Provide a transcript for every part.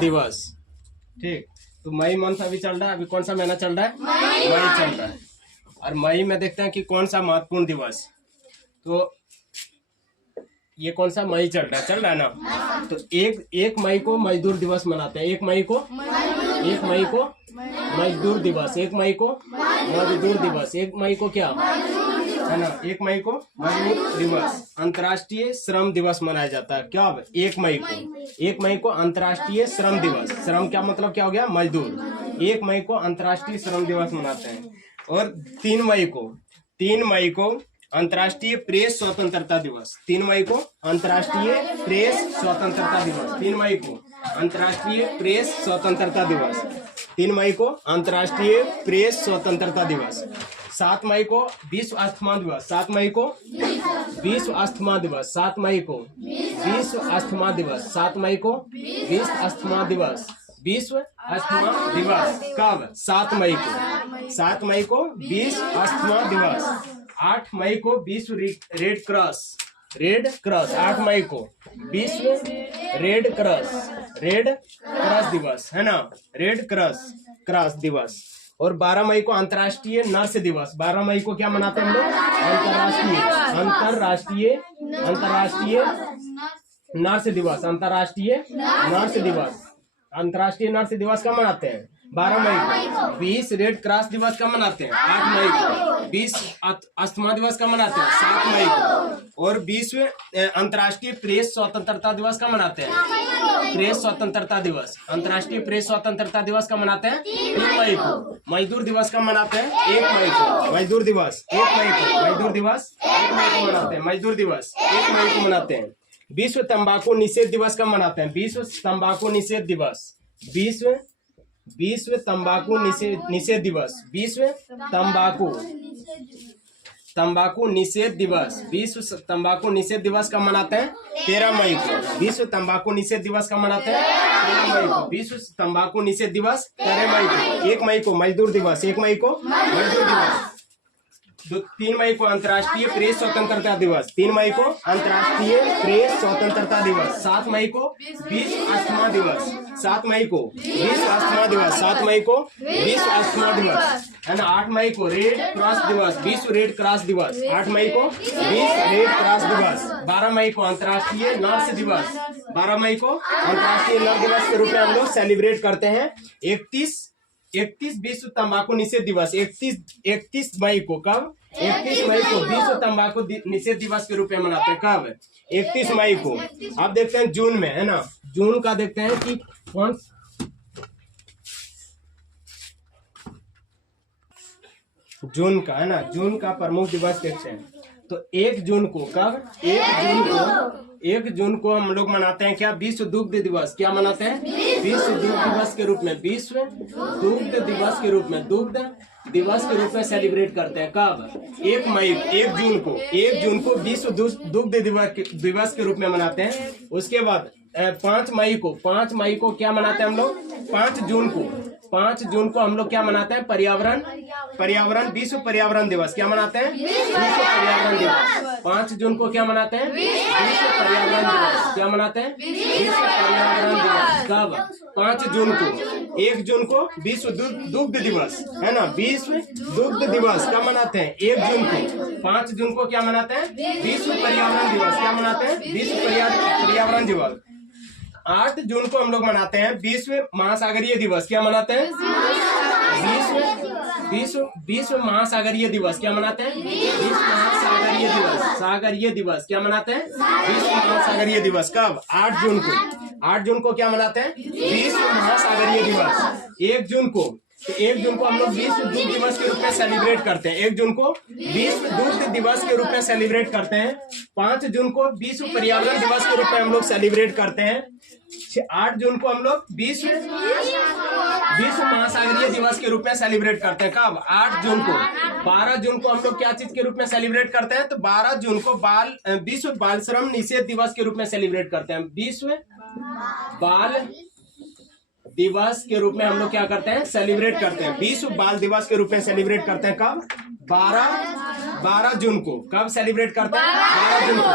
दिवस। ठीक, तो मई मंथ अभी चल रहा है। अभी कौन सा महीना चल रहा है? मई चल रहा है। और मई में देखते हैं कि कौन सा महत्वपूर्ण दिवस। तो ये कौन सा मई चल रहा है ना। तो एक मई को मजदूर दिवस मनाते हैं। एक मई को मजदूर दिवस। एक मई को मजदूर दिवस। एक मई को क्या है ना, 1 मई को मजदूर दिवस। अंतर्राष्ट्रीय श्रम दिवस मनाया जाता है। क्या 1 मई को अंतर्राष्ट्रीय श्रम दिवस। श्रम क्या मतलब क्या हो गया? मजदूर। 1 मई को अंतर्राष्ट्रीय श्रम दिवस मनाते हैं। और 3 मई को अंतर्राष्ट्रीय प्रेस स्वतंत्रता दिवस। 3 मई को अंतर्राष्ट्रीय प्रेस स्वतंत्रता दिवस। 3 मई को अंतर्राष्ट्रीय प्रेस स्वतंत्रता दिवस। 3 मई को अंतर्राष्ट्रीय प्रेस स्वतंत्रता दिवस। 7 मई को विश्व अस्थमा दिवस। 7 मई को विश्व अस्थमा दिवस। 7 मई को विश्व अस्थमा दिवस। 7 मई को विश्व अस्थमा दिवस। विश्व अस्थमा दिवस कब? 7 मई को। 7 मई को विश्व अस्थमा दिवस। 8 मई को विश्व रेड क्रॉस। 8 मई को विश्व रेड क्रॉस दिवस है ना, रेड क्रॉस दिवस। और 12 मई को अंतर्राष्ट्रीय नर्स दिवस। 12 मई को क्या मनाते हैं हम लोग? अंतर्राष्ट्रीय नर्स दिवस। अंतर्राष्ट्रीय नर्स दिवस कब मनाते हैं? 12 मई को। 20 रेड क्रॉस दिवस कब मनाते हैं? 8 मई को। 20 अस्थमा दिवस कब मनाते हैं? 7 मई को। और 20 अंतर्राष्ट्रीय प्रेस स्वतंत्रता दिवस कब मनाते हैं? प्रेस स्वतंत्रता दिवस। अंतर्राष्ट्रीय प्रेस स्वतंत्रता दिवस कब मनाते हैं? 3 मई को। मजदूर दिवस कब मनाते हैं? 1 मई को। मजदूर दिवस 1 मई को। मजदूर दिवस 1 मई को मनाते हैं। मजदूर दिवस 1 मई को मनाते हैं। विश्व तंबाकू निषेध दिवस कब मनाते हैं? विश्व तंबाकू निषेध दिवस। विश्व तंबाकू निषेध दिवस। विश्व तंबाकू निषेध दिवस। विश्व तंबाकू निषेध दिवस कब मनाते हैं? 13 मई को। विश्व तंबाकू निषेध दिवस कब मनाते हैं? 13 मई को। विश्व तंबाकू निषेध दिवस 13 मई को। 1 मई को मजदूर दिवस। 1 मई को मजदूर दिवस। 3 मई को अंतर्राष्ट्रीय प्रेस स्वतंत्रता दिवस। 3 मई को अंतर्राष्ट्रीय प्रेस स्वतंत्रता दिवस। 7 मई को विश्व अस्थमा दिवस। 7 मई को विश्व अस्थमा दिवस। 7 मई को विश्व अस्थमा दिवस है ना। 8 मई को रेड क्रॉस दिवस। विश्व रेड क्रॉस दिवस। 8 मई को विश्व रेड क्रॉस दिवस। 12 मई को अंतर्राष्ट्रीय नर्स दिवस। 12 मई को अंतर्राष्ट्रीय नर्स दिवस के रूप में हम लोग सेलिब्रेट करते हैं। 31 विश्व तंबाकू निषेध दिवस। 31 मई को कब? 31 मई को विश्व तंबाकू निषेध दिवस के रूप में मनाते हैं। कब? 31 मई को। अब देखते हैं जून में है ना। जून का देखते हैं कि कौन जून का है ना। जून का प्रमुख दिवस देखते हैं। तो 1 जून को कब? 1 जून को हम लोग मनाते हैं क्या? विश्व दुग्ध दिवस। क्या मनाते हैं? विश्व दुग्ध दिवस के रूप में। विश्व दुग्ध दिवस के रूप में, दुग्ध दिवस के रूप में सेलिब्रेट करते हैं। कब? 1 जून को विश्व दुग्ध दिवस के रूप में मनाते हैं। उसके बाद 5 मई को क्या मनाते हैं हम लोग? 5 जून को हम लोग क्या मनाते हैं? विश्व पर्यावरण दिवस। क्या मनाते हैं? विश्व पर्यावरण दिवस। 5 जून को क्या मनाते हैं? विश्व पर्यावरण दिवस। क्या मनाते हैं? विश्व पर्यावरण दिवस। कब? 5 जून को। 1 जून को विश्व दुग्ध दिवस है ना। विश्व दुग्ध दिवस क्या मनाते हैं? 1 जून को। 5 जून को क्या मनाते हैं? विश्व पर्यावरण दिवस। क्या मनाते हैं? विश्व पर्यावरण दिवस। 8 जून को हम लोग मनाते हैं विश्व महासागरीय दिवस। क्या मनाते हैं? विश्व महासागरीय दिवस। क्या मनाते हैं? विश्व महासागरीय दिवस। सागरीय दिवस क्या मनाते हैं? विश्व महासागरीय दिवस। कब? 8 जून को। 8 जून को क्या मनाते हैं? विश्व महासागरीय दिवस। 1 जून को हम लोग विश्व दुग्ध दिवस के रूप में सेलिब्रेट करते हैं। 1 जून को विश्व दुग्ध दिवस के रूप में सेलिब्रेट करते हैं। 5 जून को विश्व पर्यावरण दिवस के रूप में हम लोग सेलिब्रेट करते हैं। 8 जून को हम लोग विश्व महासागरीय दिवस के रूप में सेलिब्रेट करते हैं। कब? 8 जून को। 12 जून को हम लोग क्या चीज के रूप में सेलिब्रेट करते हैं? तो 12 जून को विश्व बाल श्रम निषेध दिवस के रूप में सेलिब्रेट करते हैं। विश्व बाल दिवस के रूप में हम लोग क्या करते हैं? सेलिब्रेट करते हैं। विश्व बाल दिवस के रूप में सेलिब्रेट करते हैं। कब? 12 जून को। कब सेलिब्रेट करते हैं? 12 जून को।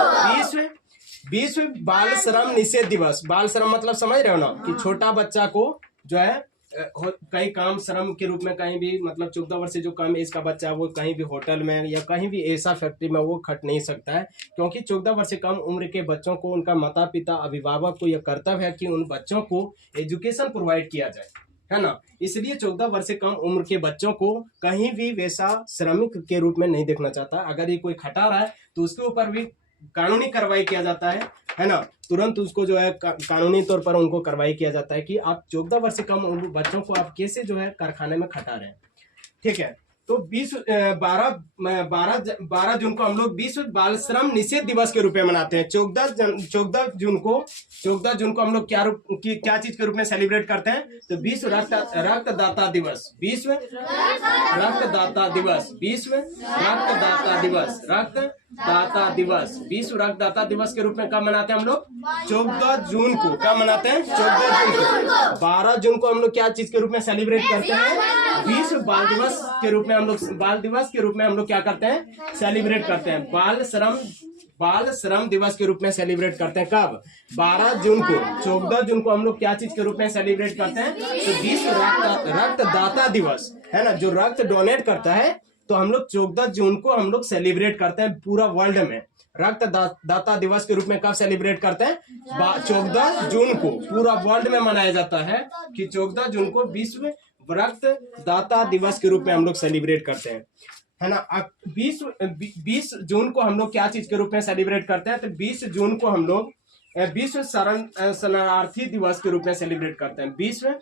विश्व बाल श्रम निषेध दिवस। बाल श्रम मतलब समझ रहे हो ना, कि छोटा बच्चा को जो है कहीं काम श्रम के रूप में कहीं भी, मतलब 14 वर्ष से जो कम एज का बच्चा है वो कहीं भी होटल में या कहीं भी ऐसा फैक्ट्री में वो खट नहीं सकता है, क्योंकि 14 वर्ष से कम उम्र के बच्चों को उनका माता पिता अभिभावक को यह कर्तव्य है कि उन बच्चों को एजुकेशन प्रोवाइड किया जाए, है ना। इसलिए 14 वर्ष से कम उम्र के बच्चों को कहीं भी वैसा श्रमिक के रूप में नहीं देखना चाहता। अगर ये कोई खटा रहा है तो उसके ऊपर भी कानूनी कार्रवाई किया जाता है ना। तुरंत उसको जो है कानूनी तौर पर उनको कार्रवाई किया जाता है कि आप 14 वर्ष से कम उम्र बच्चों को आप कैसे जो है कारखाने में खटा रहे हैं, ठीक है। तो 12 जून को हम लोग विश्व बाल श्रम निषेध दिवस के रूप में मनाते हैं। 14 जून को हम लोग क्या चीज के रूप में सेलिब्रेट करते हैं, तो विश्व रक्तदाता दिवस। विश्व रक्तदाता दिवस। विश्व रक्तदाता दिवस। रक्तदाता दिवस। विश्व रक्तदाता दिवस के रूप में कब मनाते हैं हम लोग, 14 जून को। कब मनाते हैं, 14 जून को। 12 जून को हम लोग क्या चीज के रूप में सेलिब्रेट करते हैं, विश्व बाल दिवस के रूप में हम लोग, बाल दिवस के रूप में हम लोग क्या करते हैं, सेलिब्रेट करते हैं। बाल श्रम दिवस के रूप में सेलिब्रेट करते हैं। कब, 12 जून को। 14 जून को हम लोग क्या चीज के रूप में सेलिब्रेट करते हैं, तो विश्व रक्तदाता दिवस, है ना। जो रक्त डोनेट करता है तो हम लोग 14 जून को हम लोग सेलिब्रेट करते हैं पूरा वर्ल्ड में। रक्तदाता दिवस के रूप में कब सेलिब्रेट करते हैं, 14 जून को। पूरा वर्ल्ड में मनाया जाता है कि 14 जून को विश्व रक्तदाता दिवस के रूप में हम लोग सेलिब्रेट करते हैं, है ना। 20 जून को हम लोग क्या चीज के रूप में सेलिब्रेट करते हैं, तो 20 जून को हम लोग विश्व शरणार्थी दिवस के रूप में सेलिब्रेट करते हैं। विश्व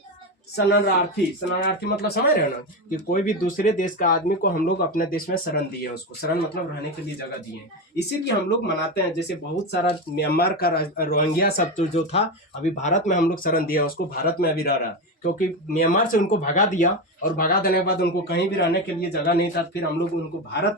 शरणार्थी मतलब समझ रहे हो ना, कि कोई भी दूसरे देश का आदमी को हम लोग अपने देश में शरण दिए, उसको शरण मतलब रहने के लिए जगह दिए, इसीलिए हम लोग मनाते हैं। जैसे बहुत सारा म्यांमार का रोहिंग्या सब जो था, अभी भारत में हम लोग शरण दिया, उसको भारत में अभी रह रहा है, क्योंकि म्यांमार से उनको भगा दिया और भगा देने के बाद उनको कहीं भी रहने के लिए जगह नहीं था, फिर हम लोग उनको भारत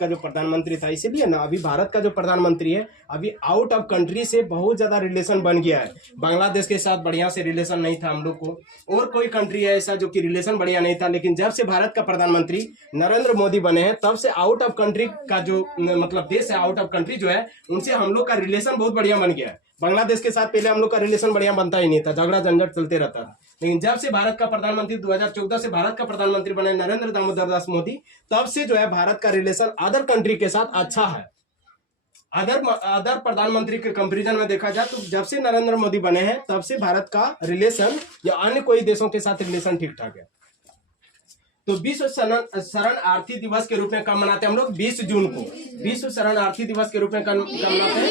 का जो प्रधानमंत्री था, इसीलिए ना अभी भारत का जो प्रधानमंत्री है, अभी आउट ऑफ कंट्री से बहुत ज्यादा रिलेशन बन गया है। बांग्लादेश के साथ बढ़िया से रिलेशन नहीं था हम लोग को, और कोई कंट्री है ऐसा जो कि रिलेशन बढ़िया नहीं था, लेकिन जब से भारत का प्रधानमंत्री नरेंद्र मोदी बने हैं, तब से आउट ऑफ कंट्री का जो मतलब देश है, आउट ऑफ कंट्री जो है, उनसे हम लोग का रिलेशन बहुत बढ़िया बन गया है। बांग्लादेश के साथ पहले हम लोग का रिलेशन बढ़िया बनता ही नहीं था, झगड़ा झंझट चलते रहता था, लेकिन जब से भारत का प्रधानमंत्री 2014 से भारत का प्रधानमंत्री बने नरेंद्र दामोदर दास मोदी, तब से जो है भारत का रिलेशन अदर कंट्री के साथ अच्छा है। अदर प्रधानमंत्री के कंपैरिजन में देखा जाए तो जब से नरेंद्र मोदी बने हैं, तब से भारत का रिलेशन या अन्य कोई देशों के साथ रिलेशन ठीक ठाक है। तो विश्व शरणार्थी दिवस के रूप में कब मनाते हैं हम लोग, 20 जून को। विश्व शरणार्थी दिवस के रूप में कब मनाते हैं,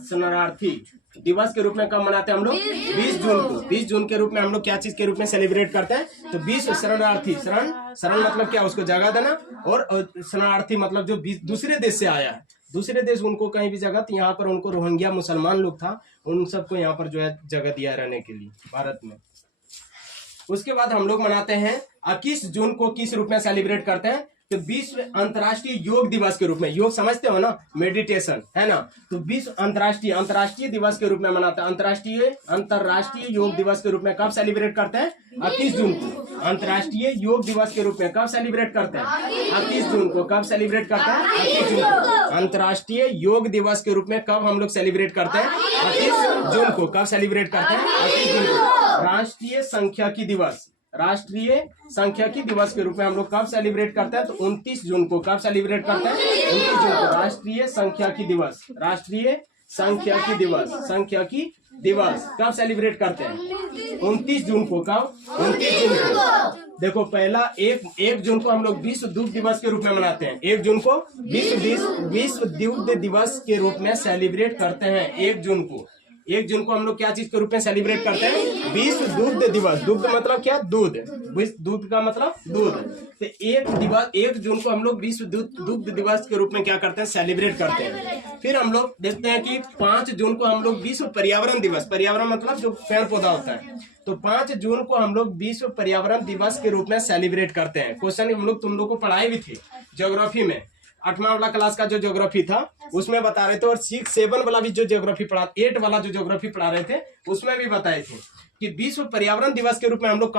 शरणार्थी दिवस के रूप में कब मनाते हैं हम लोग, 20 जून को। 20 जून के रूप में हम लोग क्या चीज के रूप में सेलिब्रेट करते हैं, तो विश्व शरणार्थी। शरण मतलब क्या, उसको जगह देना, और शरणार्थी मतलब जो दूसरे देश से आया है, दूसरे देश उनको कहीं भी जगह, यहाँ पर उनको रोहिंग्या मुसलमान लोग था, उन सबको यहाँ पर जो है जगह दिया रहने के लिए भारत में। उसके बाद हम लोग मनाते हैं 21 जून को किस रूप में सेलिब्रेट करते हैं, तो विश्व अंतर्राष्ट्रीय योग दिवस के रूप में। योग समझते हो ना, मेडिटेशन, है ना। तो विश्व अंतर्राष्ट्रीय दिवस के रूप में मनाते हैं। अंतर्राष्ट्रीय योग दिवस के रूप में कब सेलिब्रेट करते हैं, 21 जून को। अंतर्राष्ट्रीय योग दिवस के रूप में कब सेलिब्रेट करते हैं, 21 जून को। कब सेलिब्रेट करते हैं, 21 जून को। अंतर्राष्ट्रीय योग दिवस के रूप में कब हम लोग सेलिब्रेट करते हैं, 21 जून को। कब सेलिब्रेट करते हैं, 21 जून को। राष्ट्रीय सांख्यिकी दिवस के रूप में हम लोग कब सेलिब्रेट करते हैं, तो 29 जून को। कब सेलिब्रेट करते हैं, 29 जून को। राष्ट्रीय सांख्यिकी दिवस कब सेलिब्रेट करते हैं, 29 जून को। कब, 29 जून को। देखो, पहला 1 जून को हम लोग विश्व दुग्ध दिवस के रूप में मनाते हैं। 1 जून को विश्व दुग्ध दिवस के रूप में सेलिब्रेट करते हैं। 1 जून को हम लोग क्या चीज के रूप में सेलिब्रेट करते हैं, विश्व दुग्ध दिवस। दुग्ध मतलब क्या, दूध। दूध का मतलब दूध। तो 1 जून को हम लोग विश्व दुग्ध दिवस के रूप में क्या करते हैं, सेलिब्रेट करते हैं। फिर हम लोग देखते हैं कि 5 जून को हम लोग विश्व पर्यावरण दिवस, पर्यावरण मतलब जो पेड़ पौधा होता है, तो 5 जून को हम लोग विश्व पर्यावरण दिवस के रूप में सेलिब्रेट करते हैं। क्वेश्चन हम लोग तुम लोग को पढ़ाई भी थी ज्योग्राफी में, 8वां वाला क्लास का जो ज्योग्राफी था उसमें बता रहे थे, और 7 वाला भी जो ज्योग्राफी पढ़ा, 8 वाला जो ज्योग्राफी पढ़ा रहे थे उसमें भी बताए थे कि विश्व पर्यावरण दिवस के रूप में हम लोग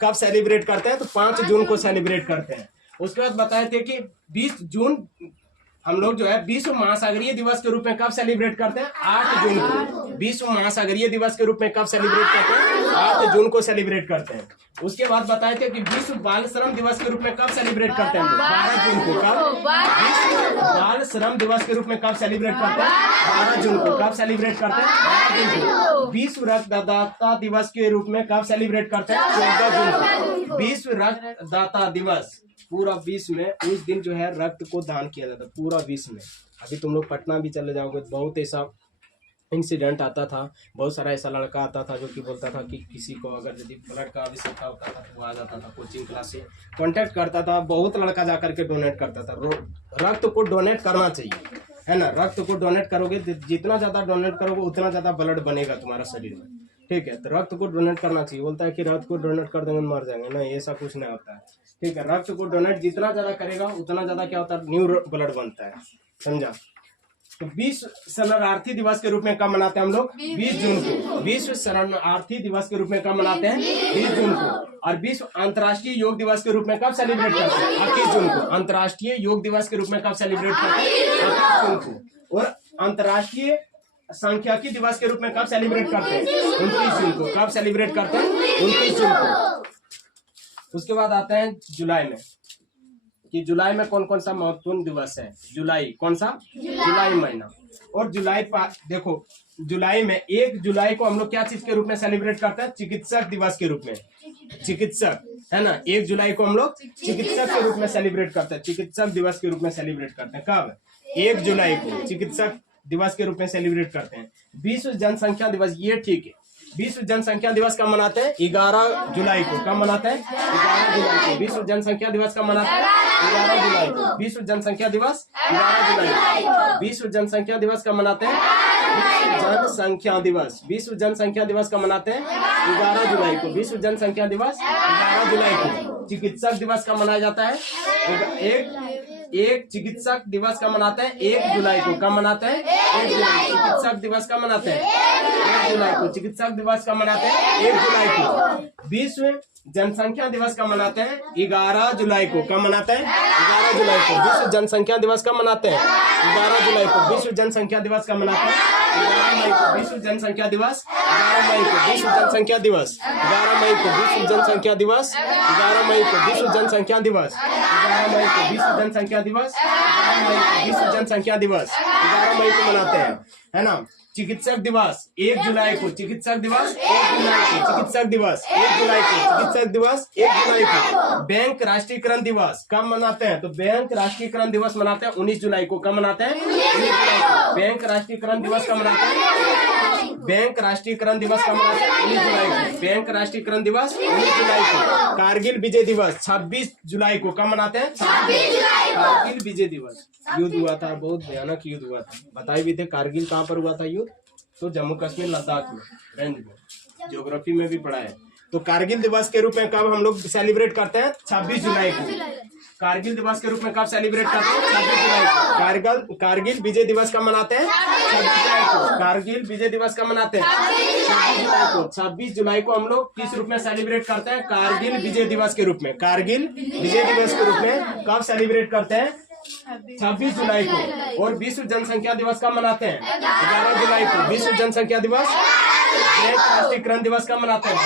कब सेलिब्रेट करते हैं, तो 5 जून को सेलिब्रेट करते हैं। उसके बाद बताए थे कि 20 जून हम लोग जो है विश्व महासागरीय दिवस के रूप में कब सेलिब्रेट करते हैं? 8 जून को। विश्व महासागरीय दिवस के रूप में कब सेलिब्रेट करते हैं? 8 जून को सेलिब्रेट करते हैं। उसके बाद बताए थे कि विश्व बाल श्रम दिवस के रूप में कब सेलिब्रेट करते हैं? 12 जून को। कब? विश्व बाल श्रम दिवस के रूप में कब सेलिब्रेट करते हैं? 12 जून को। कब सेलिब्रेट करते हैं? 12 जून को। विश्व रक्तदाता दिवस के रूप में कब सेलिब्रेट करते हैं? 14 जून को। विश्व रक्तदाता दिवस पूरा विश्व में उस दिन जो है रक्त को दान किया जाता है, पूरा विश्व में। अभी तुम लोग पटना भी चले जाओगे, बहुत ऐसा इंसिडेंट आता था, बहुत सारा ऐसा लड़का आता था जो कि बोलता था कि किसी को अगर यदि ब्लड का आवश्यकता होता था तो वो आ जाता था, कोचिंग क्लास से कांटेक्ट करता था, बहुत लड़का जा करके डोनेट करता था। रक्त को डोनेट करना चाहिए, है ना। रक्त को डोनेट करोगे, जितना ज्यादा डोनेट करोगे उतना ज्यादा ब्लड बनेगा तुम्हारा शरीर में, ठीक है। तो रक्त को डोनेट करना चाहिए। बोलता है कि रक्त को डोनेट कर देंगे मर जाएंगे, नहीं, ऐसा कुछ नहीं होता है, ठीक है। रक्त को डोनेट जितना ज्यादा करेगा उतना ज्यादा क्या होता है? न्यू ब्लड बनता है, समझा। तो विश्व शरणार्थी दिवस के रूप में कब मनाते हैं हम लोग? 20 जून को। विश्व शरणार्थी दिवस के रूप में कब मनाते हैं? 20 जून को। और विश्व अंतर्राष्ट्रीय योग दिवस के रूप में कब सेलिब्रेट करते हैं? 28 जून को। अंतर्राष्ट्रीय योग दिवस के रूप में कब सेलिब्रेट करते हैं? 28 जून को। और अंतर्राष्ट्रीय सांख्यिकी दिवस के रूप में कब सेलिब्रेट करते हैं? 29 जून को। कब सेलिब्रेट करते हैं? 29 जून को। उसके बाद आते हैं जुलाई में, कि जुलाई में कौन कौन सा महत्वपूर्ण दिवस है। जुलाई कौन सा? जुलाई महीना। और जुलाई देखो, जुलाई में 1 जुलाई को हम लोग क्या चीज के रूप में सेलिब्रेट करते हैं? चिकित्सक दिवस के रूप में। चिकित्सक, है ना। 1 जुलाई को हम लोग चिकित्सक के रूप में सेलिब्रेट करते हैं, चिकित्सक दिवस के रूप में सेलिब्रेट करते हैं। कब? 1 जुलाई को चिकित्सक दिवस के रूप में सेलिब्रेट करते हैं। विश्व जनसंख्या दिवस, ये ठीक है। विश्व जनसंख्या दिवस कब मनाते हैं? 11 जुलाई को। कब मनाते हैं? 11 जुलाई को। विश्व जनसंख्या दिवस कब मनाते हैं? 11 जुलाई को। विश्व जनसंख्या दिवस 11 जुलाई को। विश्व जनसंख्या दिवस कब मनाते हैं? विश्व जनसंख्या दिवस। विश्व जनसंख्या दिवस कब मनाते हैं? 11 जुलाई को। विश्व जनसंख्या दिवस 11 जुलाई को। चिकित्सक दिवस कब मनाया जाता है? एक चिकित्सक दिवस कब मनाते हैं? 1 जुलाई को। कब मनाते हैं? 1 जुलाई। चिकित्सक दिवस कब मनाते हैं? 1 जुलाई को। चिकित्सक दिवस कब मनाते हैं? 1 जुलाई को। विश्व जनसंख्या दिवस कब मनाते हैं? 11 जुलाई को। कब मनाते हैं? 11 जुलाई को। विश्व जनसंख्या दिवस कब मनाते हैं? 11 जुलाई को। विश्व जनसंख्या दिवस कब मनाते हैं? 11 मई को। विश्व जनसंख्या दिवस 11 मई को। विश्व जनसंख्या दिवस 11 मई को। विश्व जनसंख्या दिवस 11 मई को। विश्व जनसंख्या दिवस 11 मई को। विश्व जनसंख्या दिवस 11 मई को। विश्व जनसंख्या दिवस 11 मई को मनाते हैं, है ना। चिकित्सक दिवस 1 जुलाई को। चिकित्सक दिवस 1 जुलाई को। चिकित्सक दिवस 1 जुलाई को। चिकित्सक दिवस 1 जुलाई को। बैंक राष्ट्रीयकरण दिवस कब मनाते हैं? तो बैंक राष्ट्रीयकरण दिवस मनाते हैं 19 जुलाई को। कब मनाते हैं? 19 जुलाई को। बैंक राष्ट्रीयकरण दिवस कब मनाते हैं? बैंक राष्ट्रीयकरण दिवस कब मनाते हैं? 19 जुलाई को। बैंक राष्ट्रीयकरण दिवस 19 जुलाई को। कारगिल विजय दिवस 26 जुलाई को। कब मनाते हैं? 26 जुलाई को। कारगिल विजय दिवस, युद्ध हुआ था, बहुत भयानक युद्ध हुआ था, बताए भी थे। कारगिल कहाँ पर हुआ था युद्ध? तो जम्मू कश्मीर लद्दाख में, रेंज में, ज्योग्राफी में भी पढ़ा है। तो कारगिल दिवस के रूप में कब हम लोग सेलिब्रेट करते हैं? 26 जुलाई को। कारगिल दिवस के रूप में कब सेलिब्रेट करते हैं? 26 जुलाई को। कारगिल विजय दिवस कब मनाते हैं? 26 जुलाई को। कारगिल विजय दिवस कब मनाते हैं? 26 जुलाई को। 26 जुलाई को हम लोग किस रूप में सेलिब्रेट करते हैं? कारगिल विजय दिवस के रूप में। कारगिल विजय दिवस के रूप में कब सेलिब्रेट करते हैं? 26 जुलाई को। और विश्व जनसंख्या दिवस कब मनाते हैं? 11 जुलाई को। विश्व जनसंख्या दिवस। बैंक राष्ट्रीयकरण दिवस कब मनाते हैं?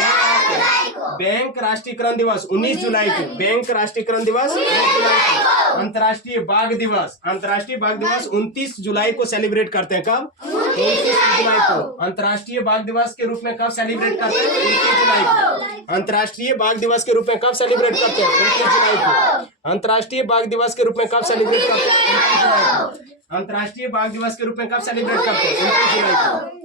बैंक राष्ट्रीयकरण दिवस 19 जुलाई को। बैंक राष्ट्रीयकरण दिवस 19 जुलाई को। अंतर्राष्ट्रीय बाघ दिवस, अंतर्राष्ट्रीय बाघ दिवस 29 जुलाई को सेलिब्रेट करते हैं। कब? 29 जुलाई को। अंतर्राष्ट्रीय बाघ दिवस के रूप में कब सेलिब्रेट करते हैं? 29 जुलाई को। अंतर्राष्ट्रीय बाघ दिवस के रूप में कब सेलिब्रेट करते हैं? 29 जुलाई को। अंतर्राष्ट्रीय बाघ दिवस के रूप में कब सेलिब्रेट करते हैं? 29 जुलाई को। अंतर्राष्ट्रीय बाघ दिवस के रूप में कब सेलिब्रेट करते हैं? 29 जुलाई को।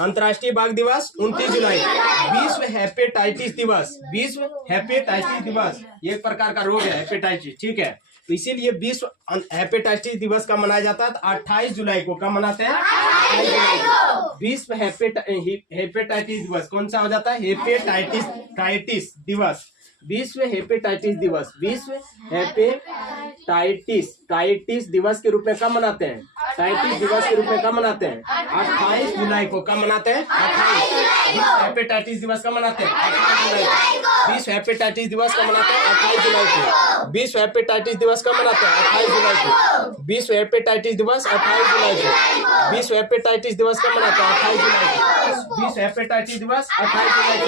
अंतर्राष्ट्रीय बाघ दिवस 29 जुलाई। विश्व हेपेटाइटिस दिवस, विश्व हेपेटाइटिस दिवस, ये एक प्रकार का रोग है हेपेटाइटिस, ठीक है। तो इसीलिए विश्व हेपेटाइटिस दिवस कब मनाया जाता है? 28 जुलाई को। कब मनाते हैं? 28 जुलाई को। विश्व हेपेटाइटिस दिवस कौन सा हो जाता है? हेपेटाइटिस दिवस विश्व हेपेटाइटिस दिवस, विश्व हेपेटाइटिस दिवस के रूप में कब मनाते हैं? टाइटिस दिवस के रूप में कब मनाते हैं? 28 जुलाई को। कब मनाते हैं? 28। विश्व हेपेटाइटिस दिवस कब मनाते हैं? 28 जुलाई को। विश्व हेपेटाइटिस दिवस कब मनाते हैं? 28 जुलाई को। विश्व हेपेटाइटिस दिवस कब मनाते हैं? 28 जुलाई को। विश्व हेपेटाइटिस दिवस 28 जुलाई को। विश्व हेपेटाइटिस दिवस कब मनाते हैं? 28 जुलाई को। विश्व हेपेटाइटिस दिवस 28 जुलाई को।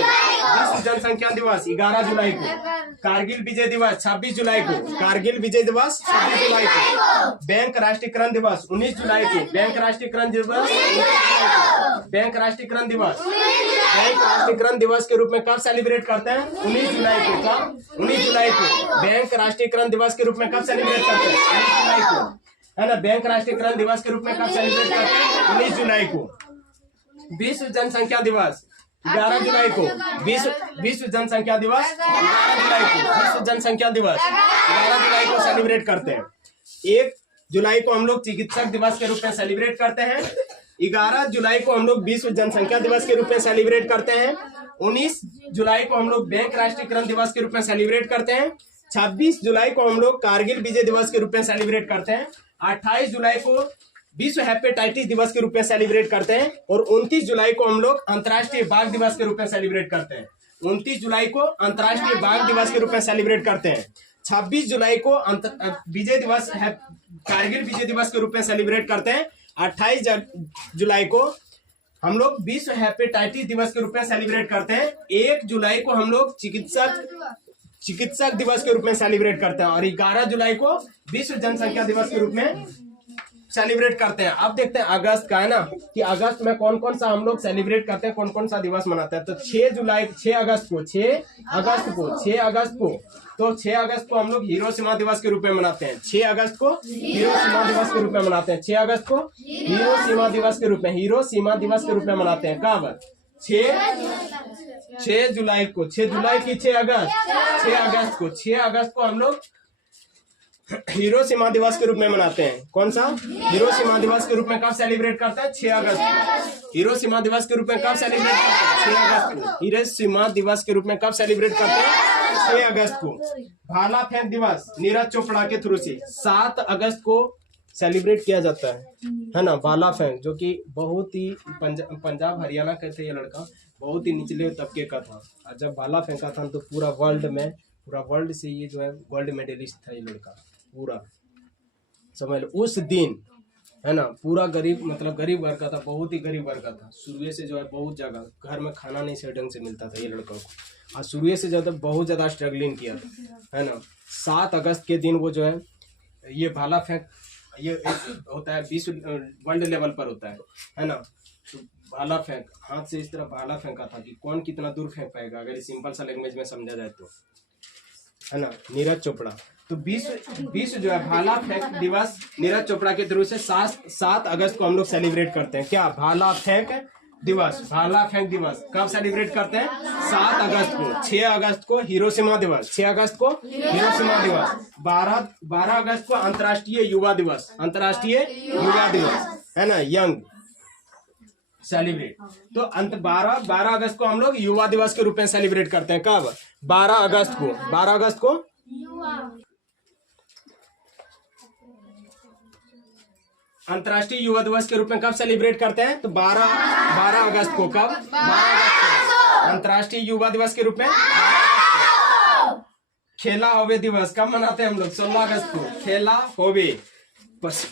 विश्व जनसंख्या दिवस 11 जुलाई को। कारगिल विजय दिवस 26 जुलाई को। कारगिल विजय दिवस 26 जुलाई को। बैंक राष्ट्रीयकरण दिवस 19 जुलाई को। बैंक राष्ट्रीयकरण दिवस 19 जुलाई को। बैंक राष्ट्रीयकरण दिवस, बैंक राष्ट्रीयकरण दिवस के रूप में कब सेलिब्रेट करते हैं? 19 जुलाई को। कब? 19 जुलाई को। बैंक राष्ट्रीयकरण दिवस के रूप में कब सेलिब्रेट करते हैं? 19 जुलाई को, है ना। बैंक राष्ट्रीयकरण दिवस के रूप में कब सेलिब्रेट करते हैं? 19 जुलाई को। विश्व जनसंख्या दिवस 11 जुलाई को। विश्व जनसंख्या दिवस 11 जुलाई को। विश्व जनसंख्या दिवस 11 जुलाई को सेलिब्रेट करते हैं। 1 जुलाई को हम लोग चिकित्सक दिवस के रूप में सेलिब्रेट करते हैं। 11 जुलाई को हम लोग विश्व जनसंख्या दिवस के रूप में सेलिब्रेट करते हैं। 19 जुलाई को हम लोग बैंक राष्ट्रीयकरण दिवस के रूप में सेलिब्रेट करते हैं। 26 जुलाई को हम लोग कारगिल विजय दिवस के रूप में सेलिब्रेट करते हैं। 28 जुलाई को विश्व हेपेटाइटिस दिवस के रूप में सेलिब्रेट करते हैं। और 29 जुलाई को हम लोग अंतर्राष्ट्रीय बाघ दिवस के रूप में सेलिब्रेट करते हैं। 29 जुलाई को अंतर्राष्ट्रीय बाघ दिवस के रूप में सेलिब्रेट करते हैं। 26 जुलाई को विजय दिवस है, कारगिल विजय दिवस के रूप में सेलिब्रेट करते हैं। 28 जुलाई को हम लोग विश्व हेपेटाइटिस दिवस के रूप में सेलिब्रेट करते हैं। 1 जुलाई को हम लोग चिकित्सक दिवस के रूप में सेलिब्रेट करते हैं। और 11 जुलाई को विश्व जनसंख्या दिवस के रूप में सेलिब्रेट करते हैं। अब देखते हैं अगस्त का, है ना, कि अगस्त में कौन कौन सा हम लोग सेलिब्रेट करते हैं, कौन कौन सा दिवस मनाते हैं। तो 6 अगस्त को हम लोग हिरोशिमा दिवस के रूप में मनाते हैं। 6 अगस्त को हिरोशिमा दिवस के रूप में मनाते हैं। 6 अगस्त को हिरोशिमा दिवस के रूप में मनाते हैं। कब? 6 जुलाई को। 6 जुलाई की 6 अगस्त को हम लोग हिरोशिमा दिवस के रूप में मनाते हैं। कौन सा? हिरोशिमा दिवस के रूप में कब सेलिब्रेट करते हैं? 6 अगस्त को। हिरोशिमा दिवस के रूप में कब सेलिब्रेट करते हैं? 6 अगस्त को। हिरोशिमा दिवस के रूप में कब सेलिब्रेट करते हैं? 6 अगस्त को। भाला फेंक दिवस नीरज चोपड़ा के थ्रू से 7 अगस्त को सेलिब्रेट किया जाता है ना। भाला फेंक, जो कि बहुत ही पंजाब हरियाणा का था ये लड़का, बहुत ही निचले तबके का था। और जब भाला फेंका था तो पूरा वर्ल्ड से ये जो है गोल्ड मेडलिस्ट था ये लड़का, पूरा समझ लो। उस दिन, है ना, पूरा गरीब गरीब वर्ग का था, बहुत ही गरीब वर्ग का था। शुरू से जो है बहुत जगह घर में खाना नहीं सही ढंग से मिलता था ये लड़का को। और शुरू से जो है बहुत ज़्यादा स्ट्रगलिंग किया था, है ना। 7 अगस्त के दिन वो जो है ये भाला फेंक, ये एक होता है विश्व वर्ल्ड लेवल पर होता है ना। तो भाला फेंक, हाथ से इस तरह भाला फेंका था कि कौन कितना दूर फेंक पाएगा, अगर सिंपल सा लैंग्वेज में समझा जाए तो, है ना। नीरज चोपड़ा, तो विश्व जो है भाला फेंक दिवस नीरज चोपड़ा के थ्रू से 7 अगस्त को हम लोग सेलिब्रेट करते हैं। क्या? भाला फेंक दिवस कब सेलिब्रेट करते हैं? 7 अगस्त को। 6 अगस्त को हिरोशिमा दिवस, 12 अगस्त को अंतर्राष्ट्रीय युवा दिवस, है ना, यंग सेलिब्रेट। तो 12 अगस्त को हम लोग युवा दिवस के रूप में सेलिब्रेट करते हैं। कब? 12 अगस्त को अंतर्राष्ट्रीय युवा दिवस के रूप में कब सेलिब्रेट करते हैं? तो 12 अगस्त को। कब? 12 अगस्त को अंतर्राष्ट्रीय युवा दिवस के रूप में। खेला होवे दिवस कब मनाते हैं हम लोग? 16 अगस्त को। खेला होवे, बस